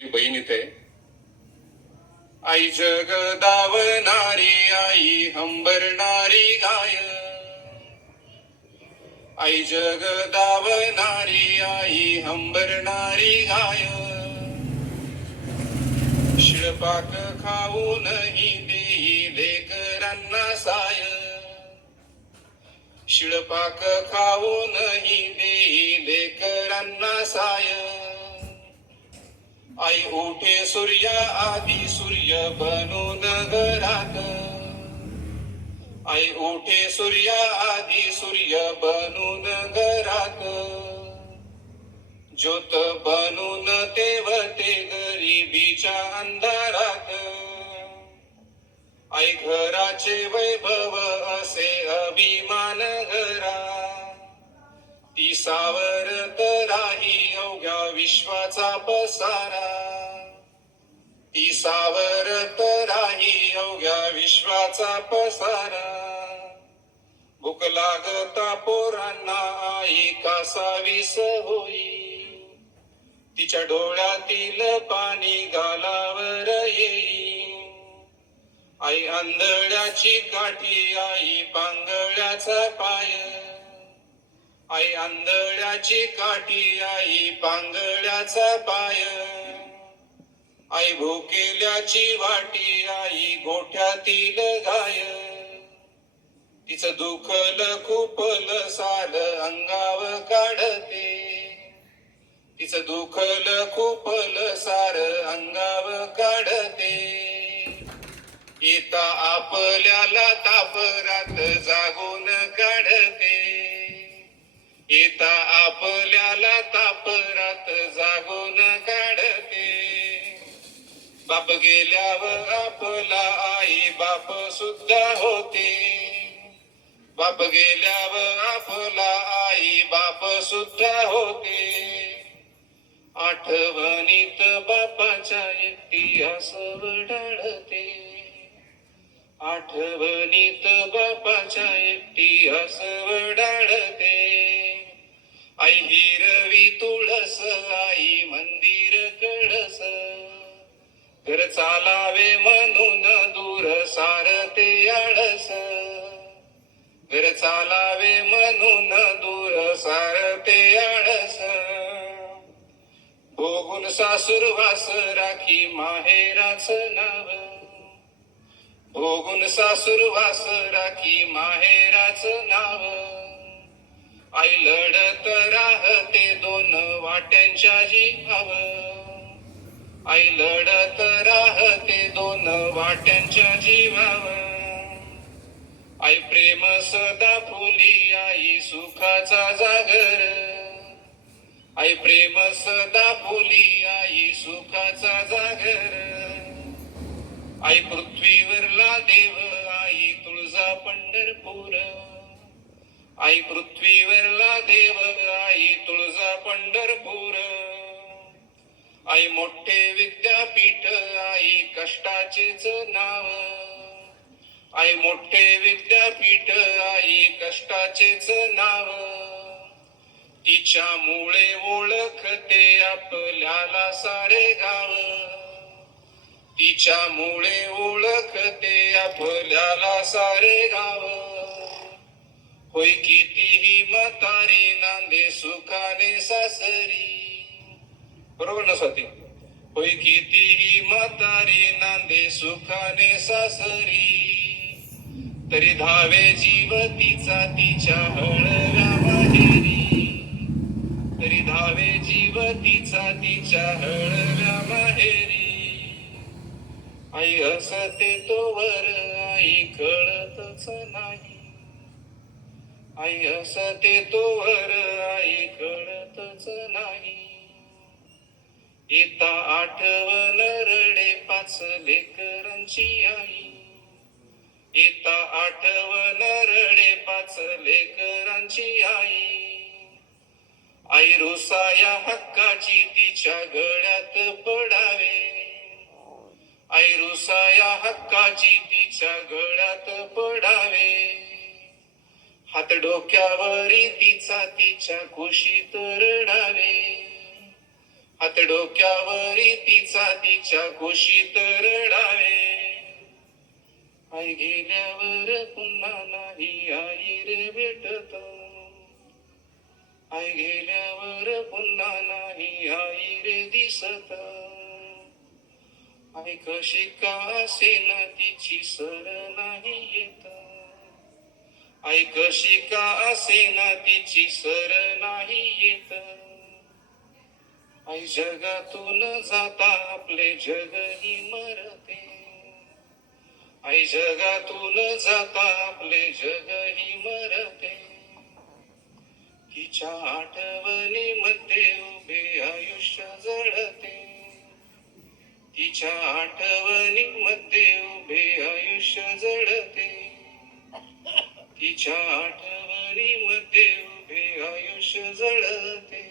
बहीण इथे. आई जगदावनारी, आई हंबरणारी गाय. आई जगदावनारी, आई हंबरणारी गाय. शिळपाक खाऊनही देई लेकरांना साय. शिळपाक खाऊनही देई लेकरांना साय. आई उठे सूर्या आधी सूर्य बनून घरात. आई उठे सूर्या आधी सूर्य बनून घरात. ज्योत बनून तेवते गरिबीच्या अंधारात. आई घराचे वैभव असे अभिमान घरा. ती सावरत राही अवघ्या विश्वाचा पसारा. ती सावरत राही अवघ्या विश्वाचा पसारा. भूक लागता पोरांना आई कासावीस होई. तिच्या डोळ्यातील पाणी गालावर येई. आई आंधळ्याची काठी, आई पांगळ्याचा पाय. आई आंधळ्याची काठी, आई पांगळ्याचा पाय. आई भुकेल्याची वाटी, आई गोठ्यातील गाय. तिचं दुखल खुपल साल अंगाव काढते. तिचं दुखल खुपल सार अंगाव काढते. येता आपल्याला ताप रात जागून काढते. येता आपल्याला ताप रात जागून काढते. बाप गेल्यावर आपला आई बाप सुद्धा होते. बाप गेल्यावर आपला आई बाप सुद्धा होते. आठवणीत बापाच्या एकटी आसव ढळते. आठवणीत बापाच्या एकटी आसव ढळते. आई हिरवी तुळस, आई मंदिर कळस. घर चालावे म्हणून दूर सारते आळस. घर चालावे म्हणून दूर सारते आळस. भोगून सासूरवास राखी माहेराच नाव. भोगून सासूरवास राखी माहेराच नाव. आई लढत राहते दोन वाट्यांच्या जीवाव. आई लढत राहते दोन वाट्यांच्या जीवाव. आई प्रेम सदा फुली, आई सुखाचा जागर. आई प्रेम सदा फुली, आई सुखाचा जागर. आई पृथ्वीवरला देव, आई तुळजा पंढरपूर. आई पृथ्वीवरला देव, आई तुळजा पंढरपूर. आई मोठे विद्यापीठ, आई कष्टाचेच नाव. आई मोठे विद्यापीठ, आई कष्टाचेच नाव. तिच्यामुळे ओळखते आपल्याला सारे गाव. तिच्यामुळे ओळखते आपल्याला सारे गाव. होय कितीही म्हातारी नांदे सुखाने सासरी. बरोबर ना स्वाती? होय कितीही म्हातारी नांदे सुखाने सासरी. तरी धावे जीव तिचा तिच्या हळव्या माहेरी. तरी धावे जीव तिचा तिच्या हळव्या माहेरी. आई हसते तोवर आई कळतच नाही. आई हसते तोवर आई कळतच नाही. येता आठवण रडे पाच लेकरांची आई. येता आठवण रडे पाच लेकरांची आई. आई रुसाया हक्काची तिच्या गळ्यात पडावे. आई रुसाया हक्काची तिच्या गळ्यात पडावे. हात डोक्यावरी तिचा तिच्या कुशीत रडावे. हात डोक्यावरी तिचा तिच्या कुशीत रडावे. आई गेल्यावर पुन्हा नाही आई रे भेटत. आई गेल्यावर पुन्हा नाही आई रे दिसत. आई कशी का असेना तिची सर नाही येत. आई कशी का असेना तिची सर नाही येत. आई जगातून जाता आपले जगही मरते. आई जगातून जाता आपले जगही मरते. तिच्या आठवणीमध्ये उभे आयुष्य जळते. तिच्या आठवणीमध्ये उभे आयुष्य जळते. तिच्या आठवणीमध्ये उभे आयुष्य जळते.